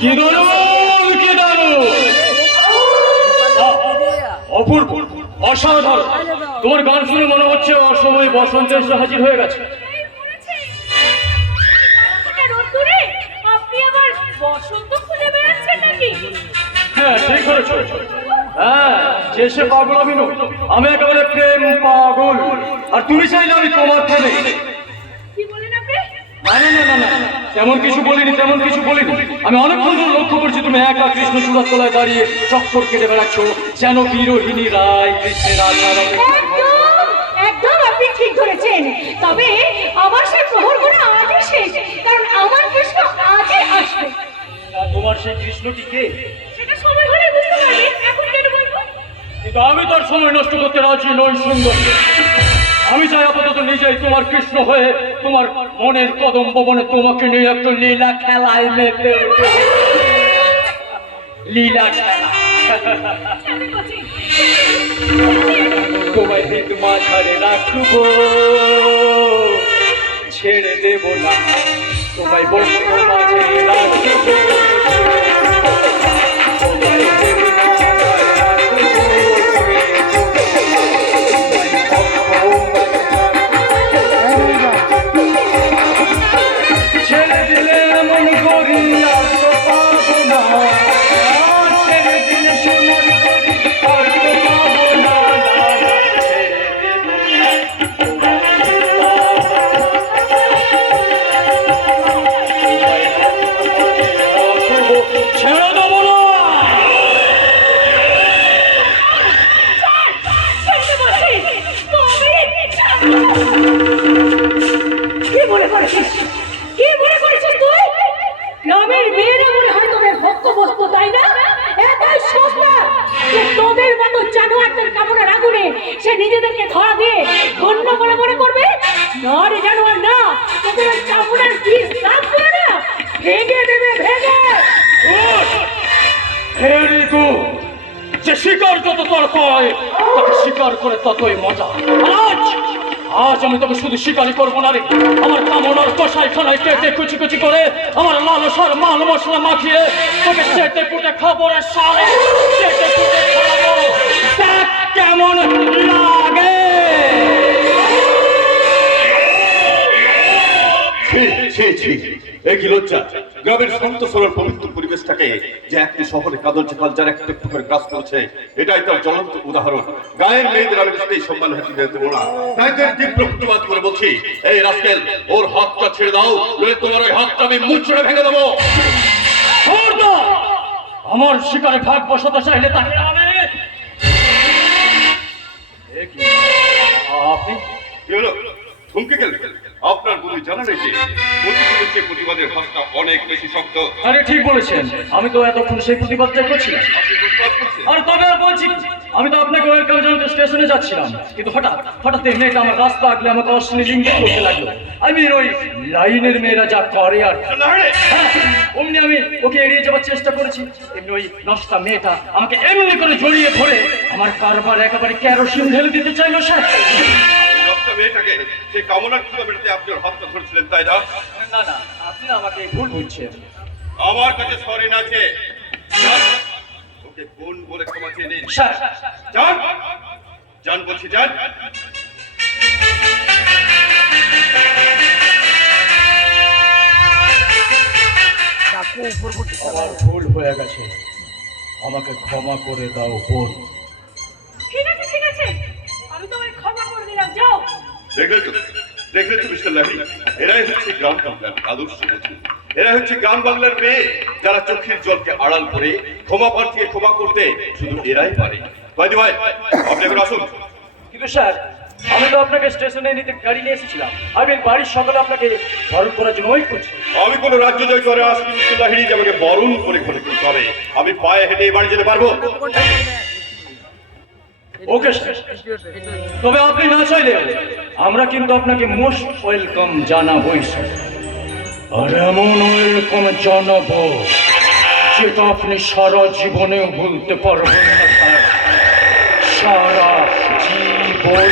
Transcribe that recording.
কি দারুণ কি দারুণ, অপূর্ব, অসাধারণ। তোমার গান শুনে মনে হচ্ছে অসময়ে বসন্ত এসে হাজির হয়ে গেছে। হ্যাঁ ঠিক করেছ। হ্যাঁ, যে সে পাগল আমি নই, আমি একেবারে প্রেম পাগল। আর তুমি চাইলে আমি তোমার প্রেমে। না না না না না, তেমন কিছু বলিনি, তেমন কিছু বলিনি। আমি অনেকক্ষণ ধরে লক্ষ্য করছি তুমি একা কৃষ্ণ চূড়ার তলায় দাঁড়িয়ে চক্কর কেটে বেড়াচ্ছ, যেন বিরোহিনী রায় কৃষ্ণের আচার। একদম আপনি ঠিক ধরেছেন। তবে আমার সেই প্রহর করে আজই শেষ, কারণ আমার কৃষ্ণ আজই আসবে। তোমার সেই কৃষ্ণটি কে? সেটা সময় হলে বুঝতে পারবেন, এখন কেন বলবো? কিন্তু আমি তার সময় নষ্ট করতে রাজি নই সুন্দর। আমি চাই আপাতত নিজেই তোমার কৃষ্ণ হয়ে তোমার মনের কদম ভবনে তোমাকে নিয়ে একটু লীলা খেলায় মেতে উঠে। লীলা খেলা তোমায় হিত মাঝারে রাখবো, ছেড়ে দেব না, তোমায় বন্ধু মাঝে রাখবো। সে নিজেদেরকে ধরা দিয়ে ধন্য মনে মনে করবে। না রে জানোয়ার না, তোদের ওই চামড়ার বীজ লাগবে না, ভেঙে দেবে ভেঙে। Very good. যে শিকার যত তর হয় তাকে শিকার করে ততই মজা। আজ আজ আমি তোকে শুধু শিকারই করবো না রে, আমার কামনার কষাইখানায় কেটে কুচি কুচি করে আমার লালসার মাল মশলা মাখিয়ে তোকে চেটে পুটে খাবো রে সালে, চেটে পুটে খাবো। দেখ কেমন লাগে। একই লজ্জা, গ্রামের শান্ত সরল পবিত্র পরিবেশটাকে যে একটি শহরে কাদল চাকাল যার একটু একটু করে গ্রাস করছে, এটাই তার জ্বলন্ত উদাহরণ। গায়ের মেয়েদের আমি সেই সম্মান হাতি দেবো না, তাই তো তীব্র প্রতিবাদ করে বলছি, এই রাস্কেল, ওর হাতটা ছেড়ে দাও, নইলে তোমার ওই হাতটা আমি মুচড়ে ভেঙে দেবো। আমার শিকারে ভাগ বসাতে চাইলে তাকে আমি আপনি কি হলো, থমকে গেলেন? আপনার বুঝি জানা নেই যে প্রতিবাদের ভাষা অনেক বেশি শক্ত। আরে ঠিক বলেছেন, আমি তো এতক্ষণ সেই প্রতিবাদটাই করছিলাম। আর তবে আর বলছি, আমি তো আপনাকে ওয়েলকাম জানাতে স্টেশনে যাচ্ছিলাম, কিন্তু হঠাৎ এই মেয়েটা আমার রাস্তা আগলে আমাকে অশ্লীল ইঙ্গিত করতে লাগলো। আমি ওই লাইনের মেয়েরা যা করে আর অমনি আমি ওকে এড়িয়ে যাওয়ার চেষ্টা করেছি। এমনি ওই নষ্টা মেয়েটা আমাকে এমনি করে জড়িয়ে ধরে আমার কারবার একেবারে কেরোসিন ঢেলে দিতে চাইলো। মেয়েটাকে সেই কামনার মেটাতে আপনি ওর হাতটা ধরেছিলেন, তাই না? না না, আপনি আমাকে ভুল বুঝছেন। আমার কাছে সরি না আছে, ওকে বোন বলে ক্ষমা চেয়ে নিন। যান যান বলছি, যান। আমার ভুল হয়ে গেছে, আমাকে ক্ষমা করে দাও বোন। ঠিক আছে ঠিক আছে, আমি তোমায় ক্ষমা করে দিলাম, যাও। দেখলে তো মিস্টার লাহি, এরাই হচ্ছে গ্রাম বাংলার আদর্শ বধূ। এরা হচ্ছে গ্রাম বাংলার মেয়ে, যারা চোখের জলকে আড়াল করে ক্ষমা প্রার্থীকে ক্ষমা করতে শুধু এরাই পারে। ভাই আপনি এখন আসুন। কিন্তু স্যার, আমি তো আপনাকে স্টেশনে নিতে গাড়ি নিয়ে এসেছিলাম। আমি বাড়ির সকালে আপনাকে বরণ করার জন্য ওয়েট করছি। আমি কোনো রাজ্য জয় করে আসছি মিস্টার লাহিড়ি যে আমাকে বরণ করে ঘরে করতে হবে। আমি পায়ে হেঁটে বাড়ি যেতে পারবো। ওকে স্যার, তবে আপনি না চাইলে আমরা কিন্তু আপনাকে মোস্ট ওয়েলকাম জানাবোই স্যার। আর এমন ওয়েলকাম জানাবো যেটা আপনি সারা জীবনেও ভুলতে পারবেন না স্যার, সারা জীবন।